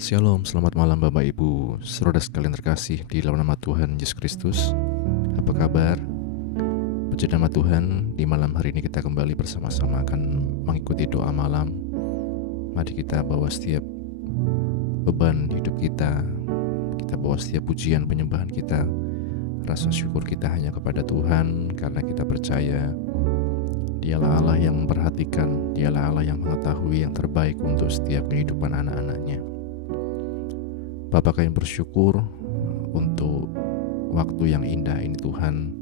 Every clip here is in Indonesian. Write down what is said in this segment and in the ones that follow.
Shalom, selamat malam Bapak Ibu, saudara sekalian terkasih di dalam nama Tuhan Yesus Kristus. Apa kabar? Puji nama Tuhan, di malam hari ini kita kembali bersama-sama akan mengikuti doa malam. Mari kita bawa setiap beban hidup kita bawa setiap pujian penyembahan kita, rasa syukur kita hanya kepada Tuhan, karena kita percaya Dialah Allah yang memperhatikan, Dialah Allah yang mengetahui yang terbaik untuk setiap kehidupan anak-anaknya. Bapa, kami bersyukur untuk waktu yang indah ini Tuhan.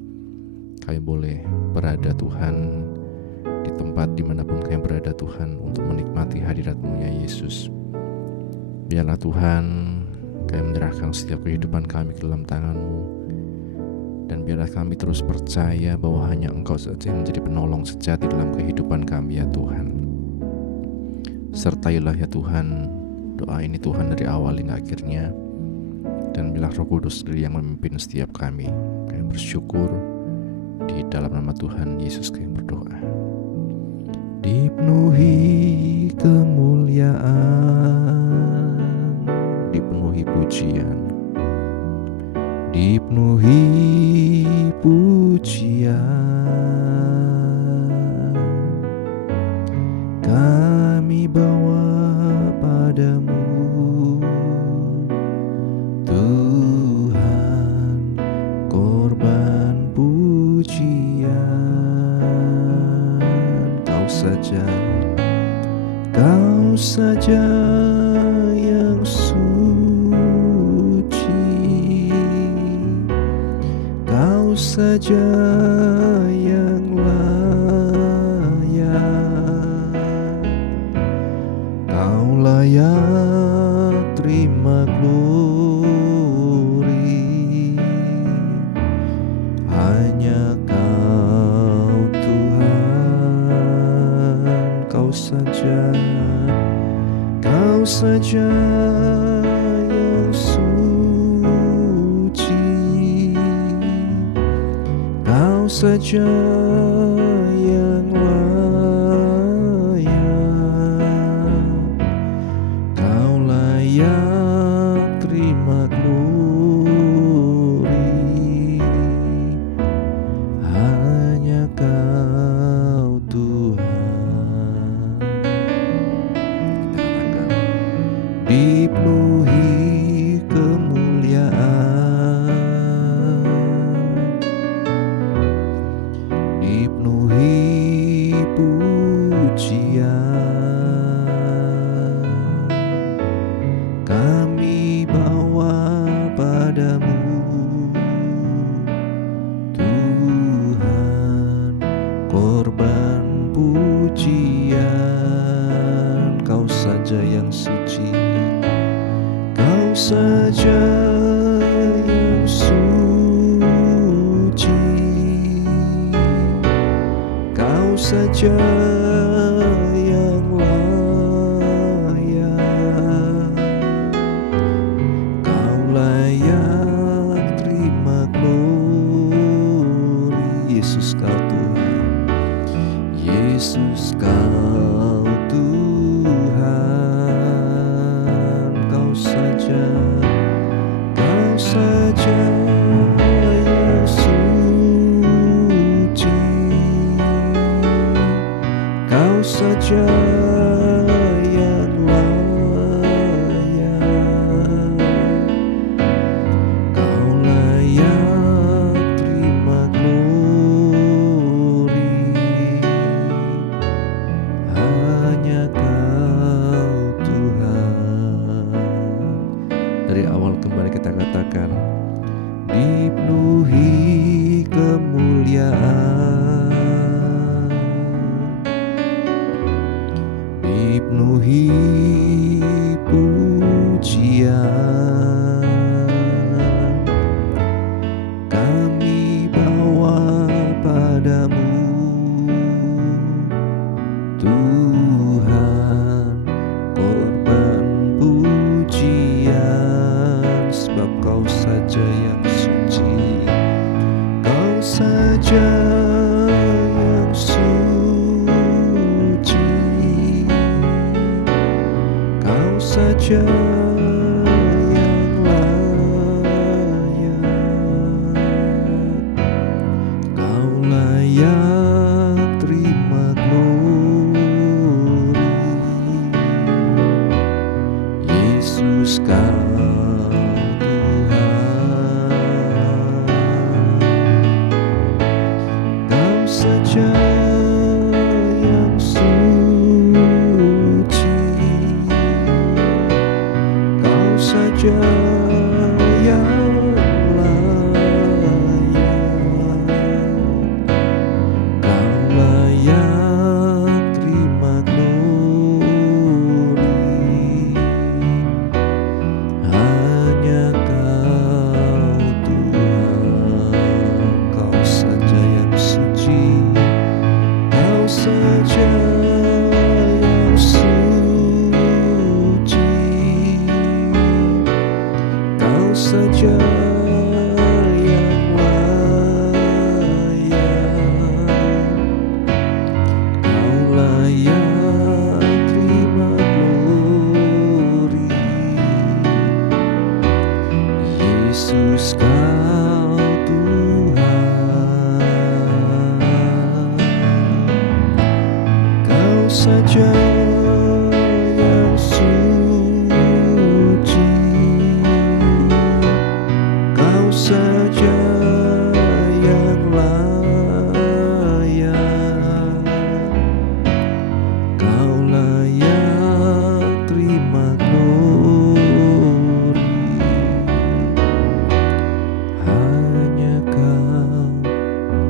Kami boleh berada Tuhan di tempat dimanapun kami berada Tuhan, untuk menikmati hadirat-Mu ya Yesus. Biarlah Tuhan kami menyerahkan setiap kehidupan kami ke dalam tangan-Mu, dan biarlah kami terus percaya bahwa hanya Engkau saja yang menjadi penolong sejati dalam kehidupan kami ya Tuhan. Sertailah ya Tuhan doa ini Tuhan dari awal hingga akhirnya, dan biarlah Roh Kudus sendiri yang memimpin setiap kami. Kami bersyukur di dalam nama Tuhan Yesus kami berdoa. Dipenuhi kemuliaan, dipenuhi pujian, dipenuhi pujian, kami bawa padamu Tuhan, korban pujian. Kau saja yang suci, Kau saja yang layak, Kau layak terima glori. Hanya Kau Tuhan, Kau saja yang suci, Kau saja yang layak, Kau layak terima glori. Hanya Kau Tuhan. Kita katakan, dipenuhi kemuliaan, dipenuhi pujian, kami bawa padamu Tuhan, korban pujian. Kau saja yang suci, Kau saja yang suci, Kau saja yang layak, Kau layak terima glori. Yesus Kau Tuhan, Yesus Kau Tuhan, Kau saja yang suci, Kau saja yang layak, Kau layak terima glori. Hanya Kau Tuhan. Dari awal kembali kita katakan, dipenuhi kemuliaan, dipenuhi pujian, kami bawa padamu Tuhan, korban pujian. Sebab Kau saja yang suci, Kau saja yang suci, Kau saja Yesus Kau Tuhan, Kau saja yang suci, Kau saja yang layak, Kau layak terima glory. Hanya Kau Tuhan, Kau saja yang suci, Kau saja yang suci, Kau saja yang layak, Kau layak terima glory. Yesus Kau Tuhan, Kau saja yang suci, Kau saja yang layak, Kau layak terima glory. Hanya Kau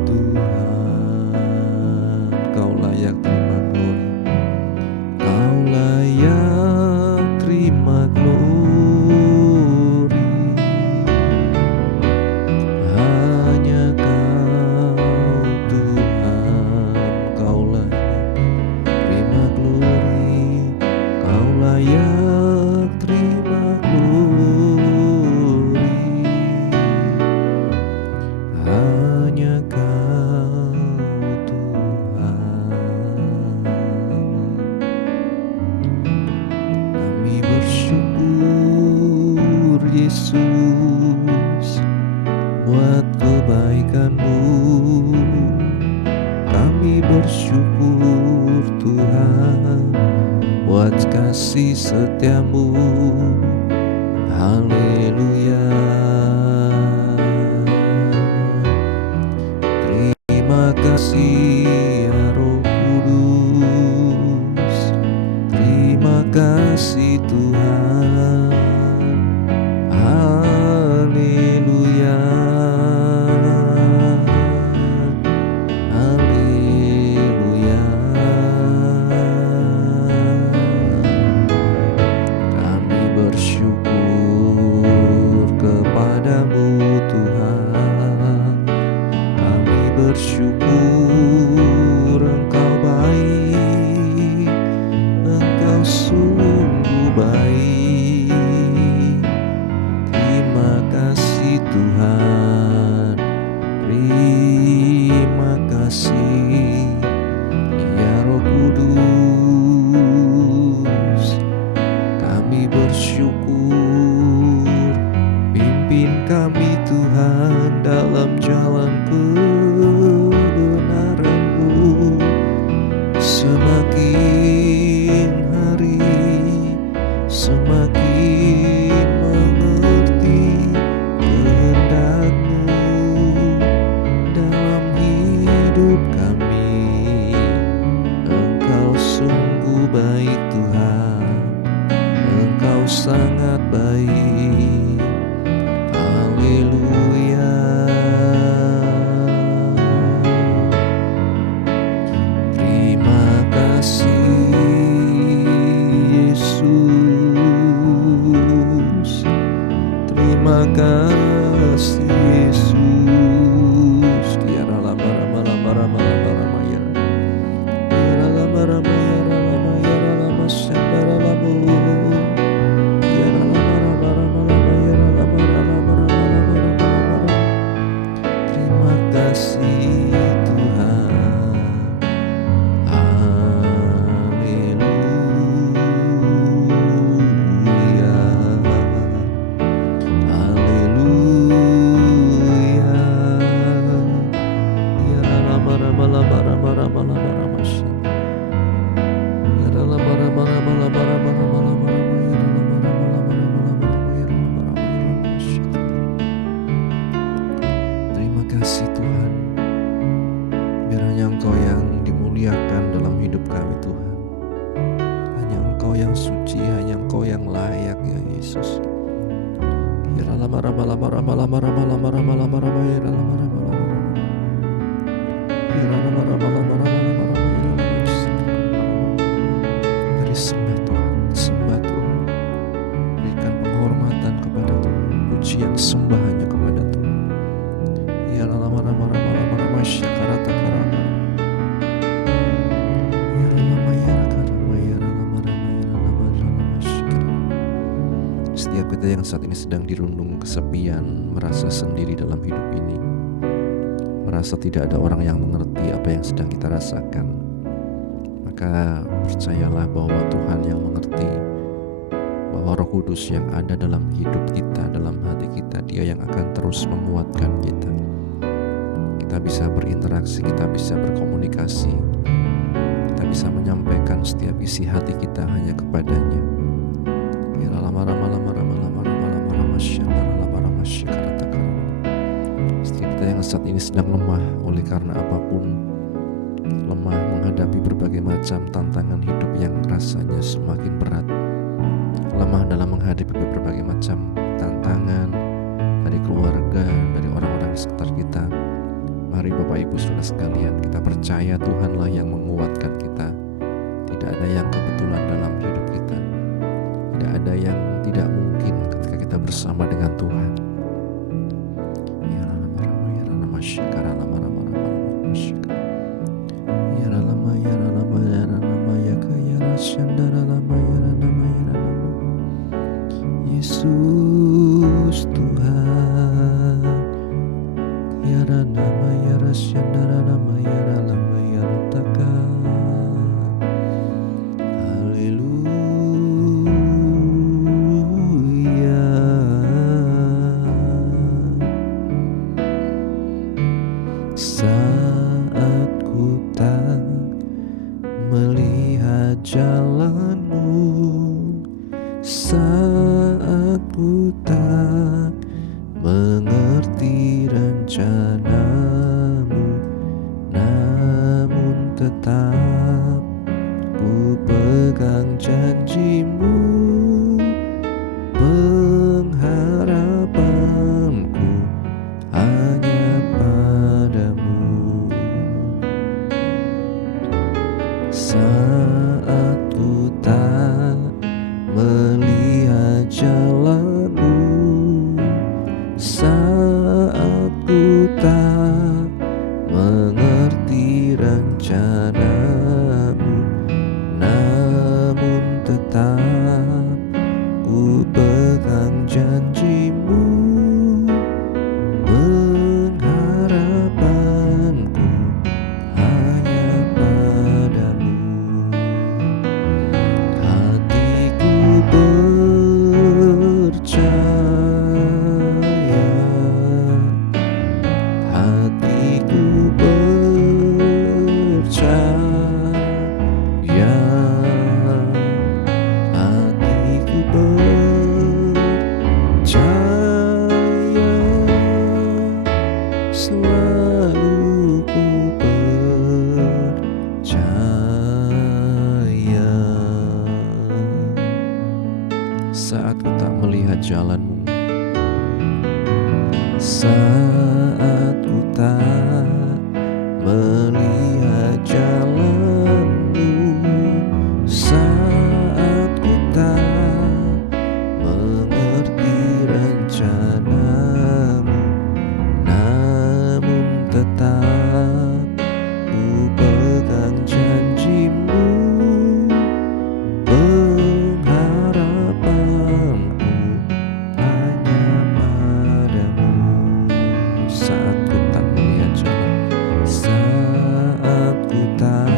Tuhan, Kau layak terima glory, Kau layak terima glory. Hanya Kau Tuhan, Kau layak terima glory, Kau layak terima glory. Hanya Kau Tuhan. Kami bersyukur Yesus buat kebaikan-Mu. Kami bersyukur Tuhan buat kasih setia-Mu. Haleluya. Terima kasih ya Roh Kudus, terima kasih Tuhan. Haleluya. Haleluya. Kami bersyukur kepada-Mu Tuhan. Kami bersyukur Engkau baik, Engkau sungguh baik. Terima kasih Tuhan, terima kasih ya Roh Kudus. Kami bersyukur, pimpin kami Tuhan dalam jalan kebenaran-Mu. Semakin hari semakin mengerti kehendak-Mu dalam hidup kami. Engkau sungguh baik Tuhan, Engkau sangat baik. Haleluya. Terima kasih Yesus, terima kasih Yesus. Tiara lama rama lama rama lama rama ya, tiara lama rama ya rama ya rama sendara lama, tiara lama rama rama yang suci, hanya Engkau yang layak ya Yesus. Ya lama lama lama lama lama lama lama lama lama lama ya lama lama lama ya lama lama lama lama lama lama ya lama. Beri sembah Tuhan, sembah Tuhan. Berikan penghormatan kepada Tuhan, pujian sembah hanya kepada Tuhan. Ya lama lama lama lama lama syakarata karama. Ya lama ya karama ya lama lama ya lama lama syakara. Setiap kita yang saat ini sedang dirundung kesepian, merasa sendiri dalam hidup ini, merasa tidak ada orang yang mengerti apa yang sedang kita rasakan, maka percayalah bahwa Tuhan yang mengerti, bahwa Roh Kudus yang ada dalam hidup kita, dalam hati kita, Dia yang akan terus menguatkan kita. Kita bisa berinteraksi, kita bisa berkomunikasi, kita bisa menyampaikan setiap isi hati kita hanya kepadanya. Ya lama lama lama lama lama lama lama lama syandara lama lama syakarata karama. Setiap kita yang saat ini sedang lemah oleh karena apapun, lemah menghadapi berbagai macam tantangan hidup yang rasanya semakin berat, lemah dalam menghadapi berbagai macam tantangan dari keluarga, dari orang-orang di sekitar kita. Mari Bapak Ibu Saudara sekalian, kita percaya Tuhanlah yang menguatkan kita. Tidak ada yang kebetulan dalam hidup kita, tidak ada yang tidak mungkin ketika kita bersama dengan Tuhan. Ya lama lama ya lama syakara lama lama lama lama syakara. Ya lama ya lama ya lama ya kaya rasyandara lama ya lama ya lama. Yesus Tuhan, ya nama ya rasyandara lama ya lama ya rotaka. Haleluya. Saat ku tak melihat jalanmu, saat ku tak mengerti rencanamu, namun tetap ku pegang janjimu. Pengharapanku hanya padamu. Saat ku tak melihat jalanmu, saat ku tak mengerti rencanamu, namun tetap ku pegang janjimu. Pengharapanku hanya padamu. Hatiku percaya, hatiku percaya, hatiku percaya, selalu ku percaya. Saat ku tak melihat jalanmu, saat ku tak melihat jalanmu, saat ku tak mengerti rencanamu, namun tetap ku pegang janjimu. Pengharapanku hanya padamu. Saat ku tak melihat jalan, saat ku tak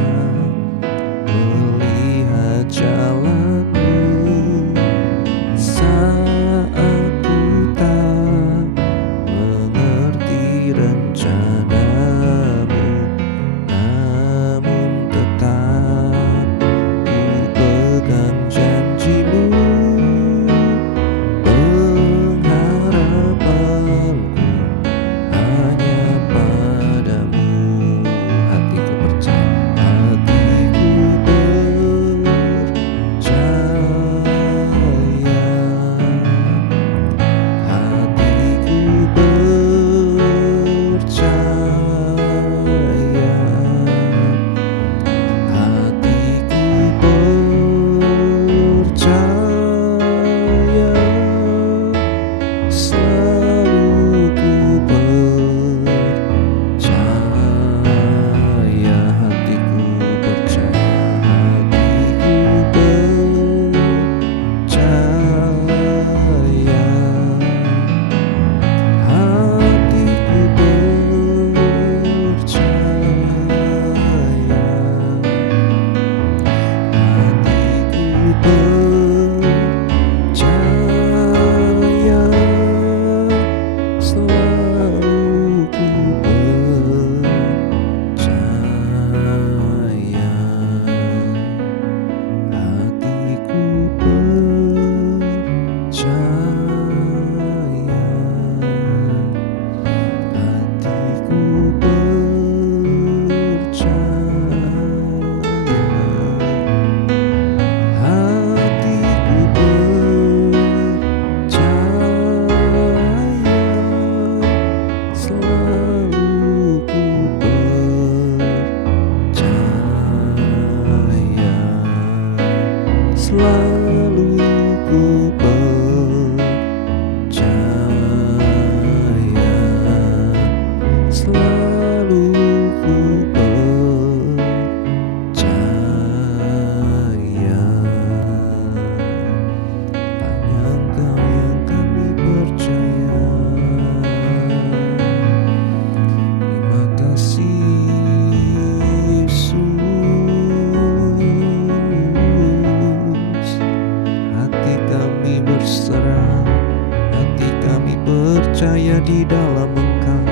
percaya di dalam Engkau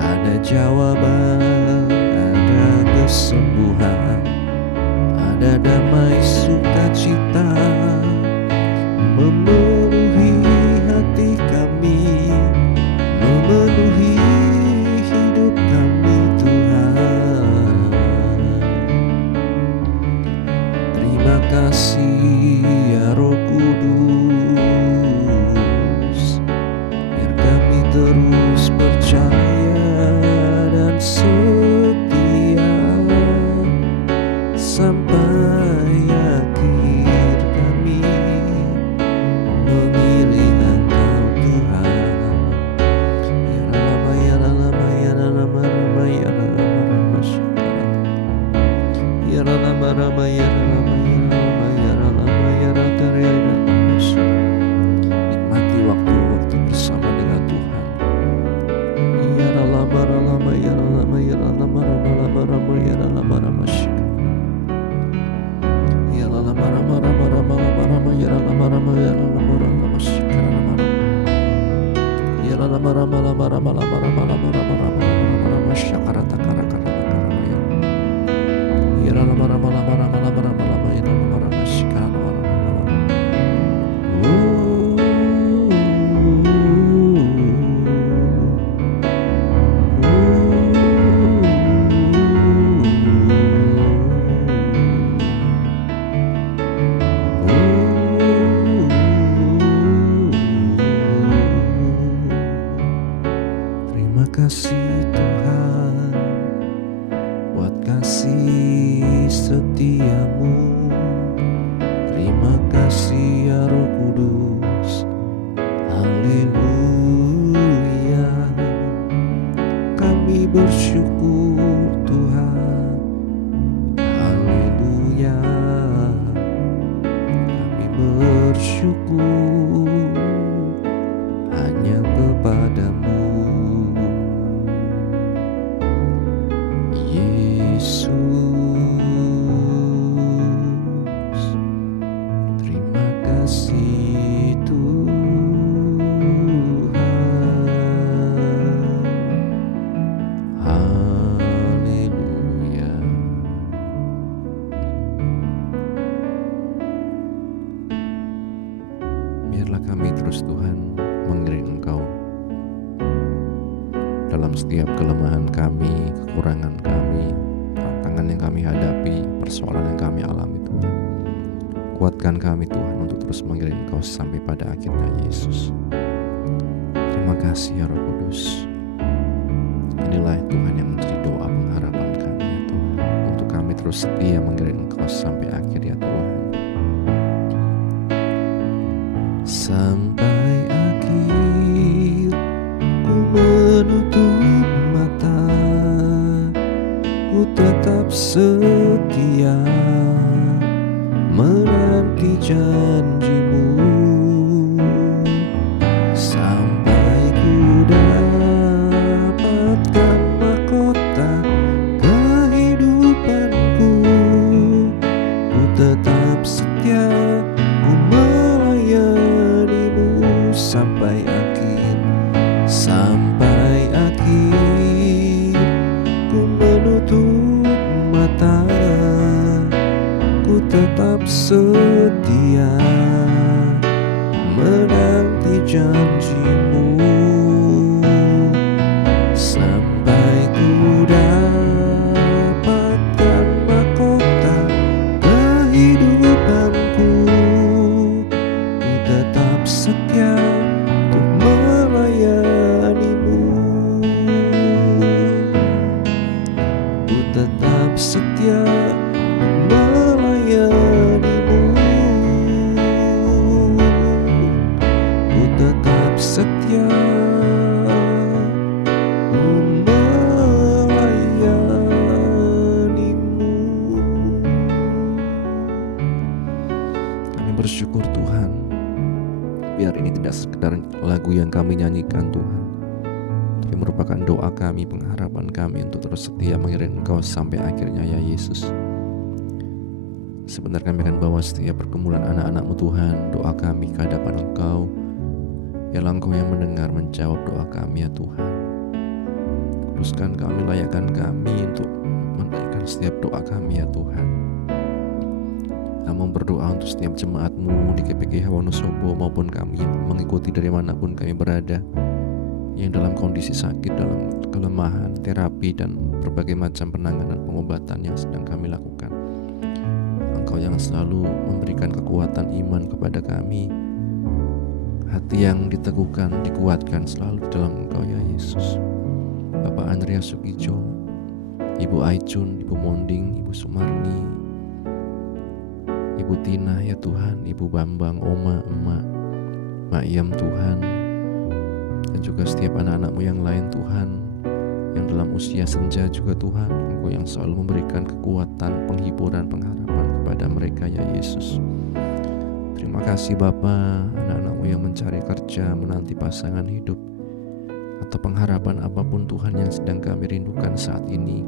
ada jawaban, ada kesembuhan, ada damai sukacita memenuhi hati kami, memenuhi hidup kami Tuhan. Terima kasih ya Roh Kudus, biar kami terus percaya dan setia sampai akhir kami mengiring Engkau Tuhan. Ya Rama ya Rama ya Rama Rama ya Rama Rama Syakarat. Ya Rama Rama ya Rama ya Rama ya Rama ya Rama ya Rama Syakarat. Nikmati waktu-waktu bersama dengan Tuhan. Ya Rama Rama ya Rama ya Rama Rama Rama ya Rama Rama Syakarat. Ya Rama Rama Rama Rama Rama ya Rama Rama ya Rama Rama Syakarat. Ya Rama Rama Rama Rama Rama Rama Rama Rama Rama Syakarat Takara Karana Karama ya. Ya Rama Rama Rama Rama Rama Rama Rama ya Rama Rama Syakarat. Terima kasih Tuhan buat kasih setiamu. Terima kasih ya Roh Kudus. Haleluya. Kami bersyukur Tuhan. Haleluya. Kami bersyukur hanya kepadamu Yesus. Terima kasih Tuhan. Haleluya. Biarlah kami terus Tuhan mengiring Engkau dalam setiap kelemahan kami, kekurangan kami, tantangan yang kami hadapi, persoalan yang kami alami Tuhan. Kuatkan kami Tuhan untuk terus mengiring Engkau sampai pada akhirnya Yesus. Terima kasih ya Roh Kudus. Inilah Tuhan yang menjadi doa pengharapan kami ya Tuhan, untuk kami terus setia mengiring Engkau sampai akhir ya Tuhan. Sampai akhir ku menutup mata, ku tetap setia menanti janjimu, sampai ku dapatkan mahkota kehidupanku. Ku tetap setia, ku melayanimu sampai akhir. Sampai akhir ku menutup mata, ku tetap setia menanti janjimu, sampai ku dapatkan mahkota kehidupanku. Ku tetap setia untuk melayanimu. Ku tetap setia melayanimu. Ku tetap setia melayanimu. Kami bersyukur Tuhan, biar ini tidak sekedar lagu yang kami nyanyikan Tuhan, tapi merupakan doa kami, pengharapan kami untuk terus setia mengiring Engkau sampai akhirnya ya Yesus. Sebentar kami akan bawa setiap pergumulan anak-anak-Mu Tuhan, doa kami ke hadapan Engkau, Biarlah Engkau yang mendengar menjawab doa kami ya Tuhan. Kuduskan kami, layakkan kami untuk menaikkan setiap doa kami ya Tuhan. Kami berdoa untuk setiap jemaat-Mu di GPGH Wonosobo maupun kami yang mengikuti dari manapun kami berada, yang dalam kondisi sakit, dalam kelemahan, terapi, dan berbagai macam penanganan pengobatan yang sedang kami lakukan. Engkau yang selalu memberikan kekuatan iman kepada kami, hati yang diteguhkan, dikuatkan selalu dalam Engkau ya Yesus. Bapak Andreas Sugijo, Ibu Aicun, Ibu Monding, Ibu Sumarni, Ibu Tina ya Tuhan, Ibu Bambang, Oma, Emak, Mak Yam Tuhan, dan juga setiap anak-anak-Mu yang lain Tuhan, yang dalam usia senja juga Tuhan, Engkau yang selalu memberikan kekuatan, penghiburan, pengharapan kepada mereka ya Yesus. Terima kasih Bapa, anak-anak-Mu yang mencari kerja, menanti pasangan hidup, atau pengharapan apapun Tuhan yang sedang kami rindukan saat ini.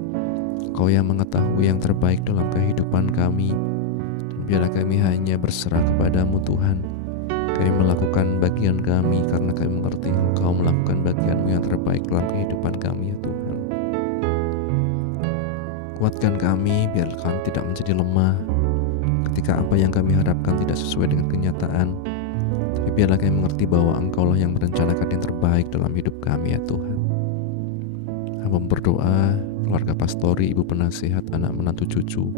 Engkau yang mengetahui yang terbaik dalam kehidupan kami, dan biarlah kami hanya berserah kepadamu Tuhan. Kami melakukan bagian kami karena kami mengerti Engkau melakukan bagian-Mu yang terbaik dalam kehidupan kami ya Tuhan. Kuatkan kami biar kami tidak menjadi lemah ketika apa yang kami harapkan tidak sesuai dengan kenyataan. Tapi biarlah kami mengerti bahwa Engkau lah yang merencanakan yang terbaik dalam hidup kami ya Tuhan. Hamba berdoa keluarga pastori, ibu penasihat, anak menantu cucu,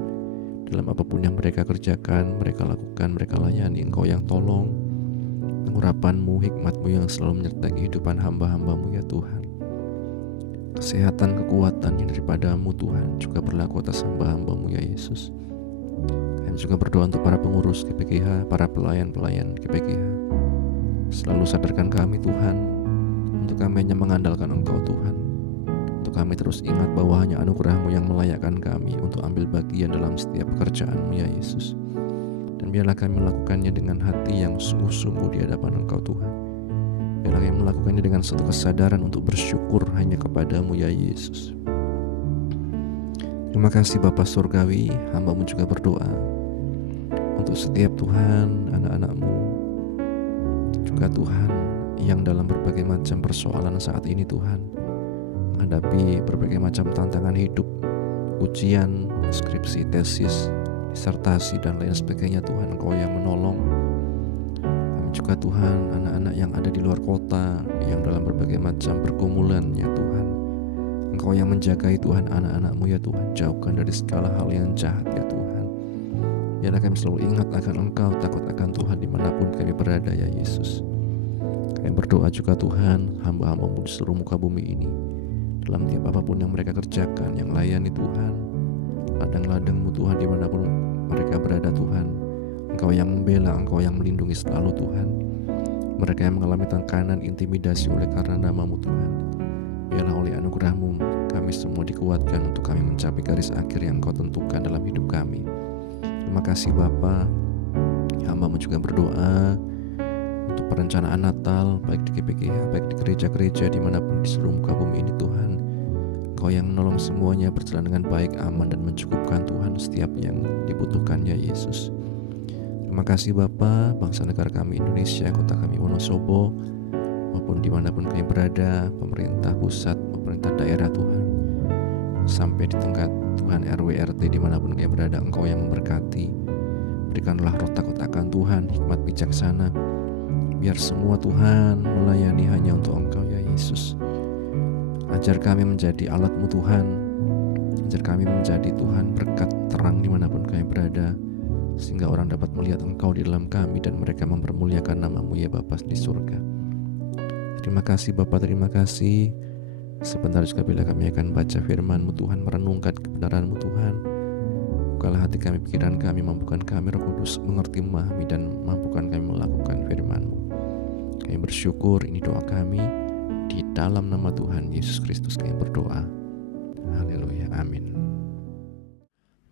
dalam apapun yang mereka kerjakan, mereka lakukan, mereka layani, Engkau yang tolong. Pengurapan-Mu, hikmat-Mu yang selalu menyertai kehidupan hamba-hamba-Mu ya Tuhan. Kesehatan, kekuatan yang daripada-Mu Tuhan juga berlaku atas hamba-hamba-Mu ya Yesus. Kami juga berdoa untuk para pengurus GPGH, para pelayan-pelayan GPGH. Selalu sadarkan kami Tuhan, untuk kami hanya mengandalkan Engkau Tuhan. Untuk kami terus ingat bahwa hanya anugerah-Mu yang melayakkan kami untuk ambil bagian dalam setiap pekerjaan-Mu ya Yesus. Dan biarlah kami melakukannya dengan hati yang sungguh-sungguh di hadapan Engkau Tuhan. Biarlah kami melakukannya dengan satu kesadaran untuk bersyukur hanya kepada-Mu ya Yesus. Terima kasih Bapa Surgawi, hamba-Mu juga berdoa untuk setiap Tuhan, anak-anak-Mu, juga Tuhan yang dalam berbagai macam persoalan saat ini Tuhan, menghadapi berbagai macam tantangan hidup, ujian, skripsi, tesis, disertasi, dan lain sebagainya Tuhan. Engkau yang menolong. Kami juga Tuhan, anak-anak yang ada di luar kota, yang dalam berbagai macam pergumulan ya Tuhan, Engkau yang menjagai Tuhan anak-anak-Mu ya Tuhan. Jauhkan dari segala hal yang jahat ya Tuhan. Biarlah kami selalu ingat akan Engkau, takut akan Tuhan dimanapun kami berada ya Yesus. Kami berdoa juga Tuhan, hamba-hamba-Mu di seluruh muka bumi ini, dalam tiap apapun yang mereka kerjakan, yang layani Tuhan, ladang-ladang-Mu Tuhan dimanapun mereka berada Tuhan. Engkau yang membela, Engkau yang melindungi selalu Tuhan. Mereka yang mengalami tekanan, intimidasi oleh karena nama-Mu Tuhan, biarlah oleh anugerah-Mu kami semua dikuatkan untuk kami mencapai garis akhir yang Engkau tentukan dalam hidup kami. Terima kasih Bapa. Hamba-Mu juga berdoa untuk perencanaan Natal, baik di GPGH, baik di gereja-gereja dimanapun di seluruh muka bumi ini Tuhan. Engkau yang menolong semuanya berjalan dengan baik, aman, dan mencukupkan Tuhan setiap yang dibutuhkan ya Yesus. Terima kasih Bapa, bangsa negara kami Indonesia, kota kami Wonosobo, maupun dimanapun kami berada, pemerintah pusat, pemerintah daerah Tuhan, sampai di tingkat Tuhan RW RT dimanapun kami berada, Engkau yang memberkati. Berikanlah roh takut akan Tuhan, hikmat bijaksana, biar semua Tuhan melayani hanya untuk Engkau ya Yesus. Ajar kami menjadi alat-Mu Tuhan, ajar kami menjadi Tuhan berkat terang dimanapun kami berada, sehingga orang dapat melihat Engkau di dalam kami dan mereka mempermuliakan nama-Mu ya Bapa di surga. Terima kasih Bapa, terima kasih. Sebentar juga bila kami akan baca firman-Mu Tuhan, merenungkan kebenaran-Mu Tuhan. Bukalah hati kami, pikiran kami, mampukan kami Roh Kudus mengerti, memahami, dan mampukan kami melakukan firman-Mu. Kami bersyukur, ini doa kami di dalam nama Tuhan Yesus Kristus kami berdoa. Haleluya, amin.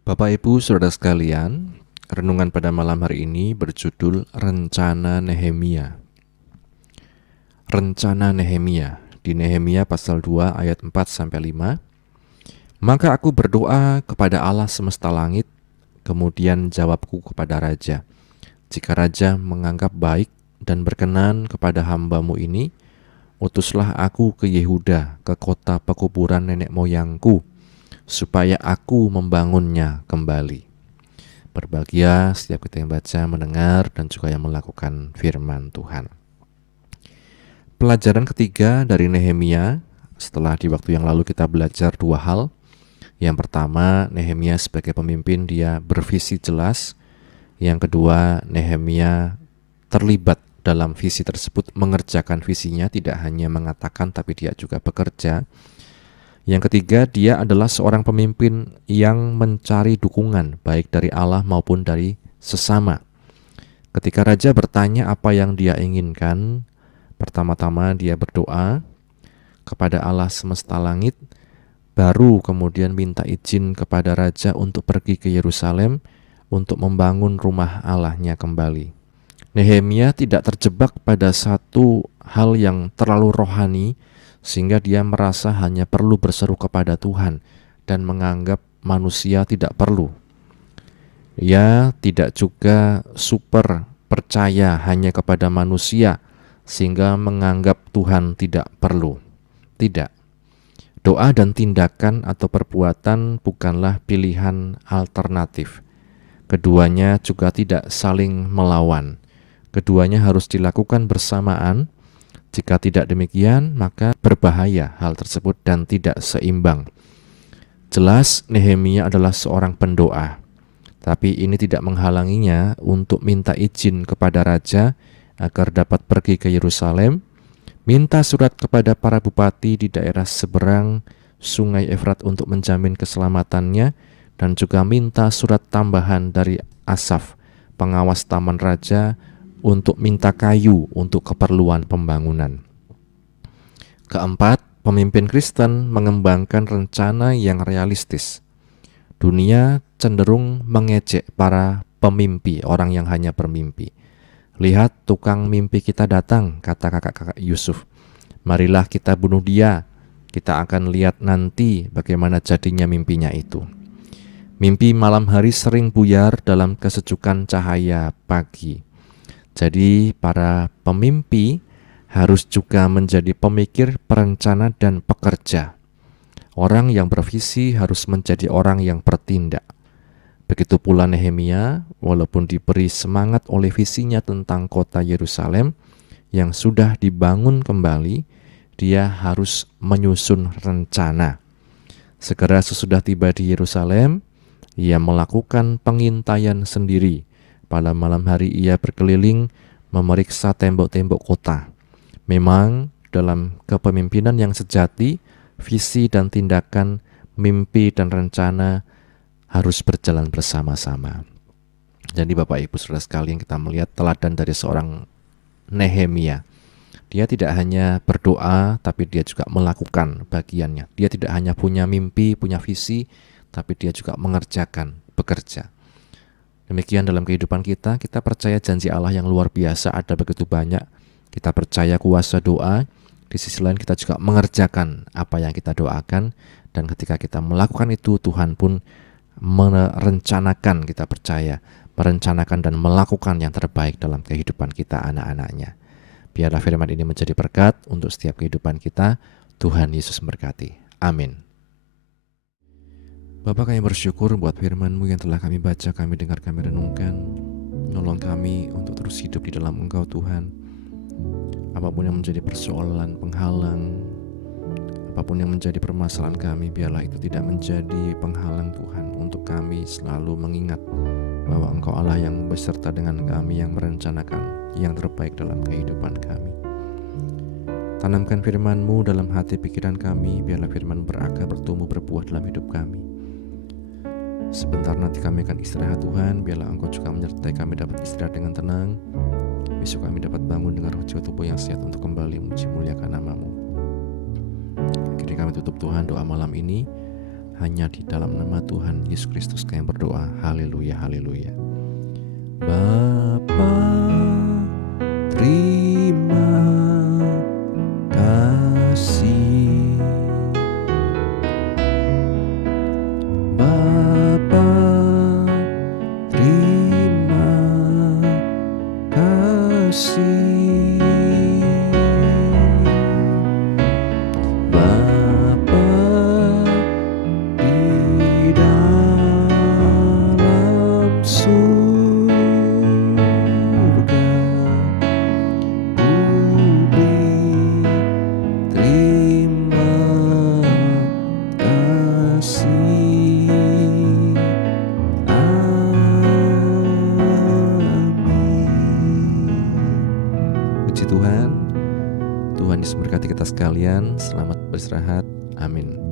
Bapak Ibu Saudara sekalian, renungan pada malam hari ini berjudul Rencana Nehemia. Rencana Nehemia, di Nehemia pasal 2 ayat 4-5. Maka aku berdoa kepada Allah semesta langit, kemudian jawabku kepada raja. Jika raja menganggap baik, dan berkenan kepada hamba-Mu ini, utuslah aku ke Yehuda, ke kota pekuburan nenek moyangku, supaya aku membangunnya kembali. Berbahagia setiap kita yang baca, mendengar, dan juga yang melakukan firman Tuhan. Pelajaran ketiga dari Nehemia, setelah di waktu yang lalu kita belajar dua hal. Yang pertama, Nehemia sebagai pemimpin dia bervisi jelas. Yang kedua, Nehemia terlibat dalam visi tersebut, mengerjakan visinya, tidak hanya mengatakan tapi dia juga bekerja. Yang ketiga, dia adalah seorang pemimpin yang mencari dukungan baik dari Allah maupun dari sesama. Ketika raja bertanya apa yang dia inginkan, pertama-tama dia berdoa kepada Allah semesta langit, baru kemudian minta izin kepada raja untuk pergi ke Yerusalem untuk membangun rumah Allahnya kembali. Nehemia tidak terjebak pada satu hal yang terlalu rohani sehingga dia merasa hanya perlu berseru kepada Tuhan dan menganggap manusia tidak perlu. Ia tidak juga super percaya hanya kepada manusia sehingga menganggap Tuhan tidak perlu. Tidak. Doa dan tindakan atau perbuatan bukanlah pilihan alternatif. Keduanya juga tidak saling melawan. Keduanya harus dilakukan bersamaan. Jika tidak demikian, maka berbahaya hal tersebut dan tidak seimbang. Jelas Nehemia adalah seorang pendoa, tapi ini tidak menghalanginya untuk minta izin kepada raja agar dapat pergi ke Yerusalem, minta surat kepada para bupati di daerah seberang Sungai Efrat untuk menjamin keselamatannya, dan juga minta surat tambahan dari Asaf, pengawas taman raja, untuk minta kayu untuk keperluan pembangunan. Keempat, pemimpin Kristen mengembangkan rencana yang realistis. Dunia cenderung mengejek para pemimpi, orang yang hanya bermimpi. Lihat tukang mimpi kita datang, kata kakak-kakak Yusuf. Marilah kita bunuh dia, kita akan lihat nanti bagaimana jadinya mimpinya itu. Mimpi malam hari sering buyar dalam kesejukan cahaya pagi. Jadi para pemimpi harus juga menjadi pemikir, perencana, dan pekerja. Orang yang bervisi harus menjadi orang yang bertindak. Begitu pula Nehemia, walaupun diberi semangat oleh visinya tentang kota Yerusalem yang sudah dibangun kembali, dia harus menyusun rencana. Segera sesudah tiba di Yerusalem, ia melakukan pengintaian sendiri. Pada malam hari ia berkeliling memeriksa tembok-tembok kota. Memang dalam kepemimpinan yang sejati, visi dan tindakan, mimpi dan rencana harus berjalan bersama-sama. Jadi Bapak Ibu Saudara sekalian, kita melihat teladan dari seorang Nehemia. Dia tidak hanya berdoa, tapi dia juga melakukan bagiannya. Dia tidak hanya punya mimpi, punya visi, tapi dia juga mengerjakan, bekerja. Demikian dalam kehidupan kita percaya janji Allah yang luar biasa ada begitu banyak. Kita percaya kuasa doa, di sisi lain kita juga mengerjakan apa yang kita doakan. Dan ketika kita melakukan itu, Tuhan pun merencanakan, kita percaya, merencanakan dan melakukan yang terbaik dalam kehidupan kita, anak-anaknya. Biarlah firman ini menjadi berkat untuk setiap kehidupan kita. Tuhan Yesus memberkati. Amin. Bapa, kami bersyukur buat firman-Mu yang telah kami baca, kami dengar, kami renungkan. Nolong kami untuk terus hidup di dalam Engkau Tuhan. Apapun yang menjadi persoalan, penghalang, apapun yang menjadi permasalahan kami, biarlah itu tidak menjadi penghalang Tuhan untuk kami selalu mengingat bahwa Engkau Allah yang beserta dengan kami, yang merencanakan yang terbaik dalam kehidupan kami. Tanamkan firman-Mu dalam hati pikiran kami, biarlah firman berakar, bertumbuh, berbuah dalam hidup kami. Sebentar nanti kami akan istirahat Tuhan, biarlah Engkau juga menyertai kami dapat istirahat dengan tenang. Besok kami dapat bangun dengan roh jiwa tubuh yang sehat untuk kembali memuji muliakan nama-Mu. Akhirnya kami tutup Tuhan doa malam ini hanya di dalam nama Tuhan Yesus Kristus kami berdoa. Haleluya, haleluya. Bapa, terima kasih. Bapa, terima kasih. kasih Bapa di dalam surga, puji terima kasih. Puji Tuhan, Tuhan Yesus memberkati kita sekalian. Selamat beristirahat. Amin.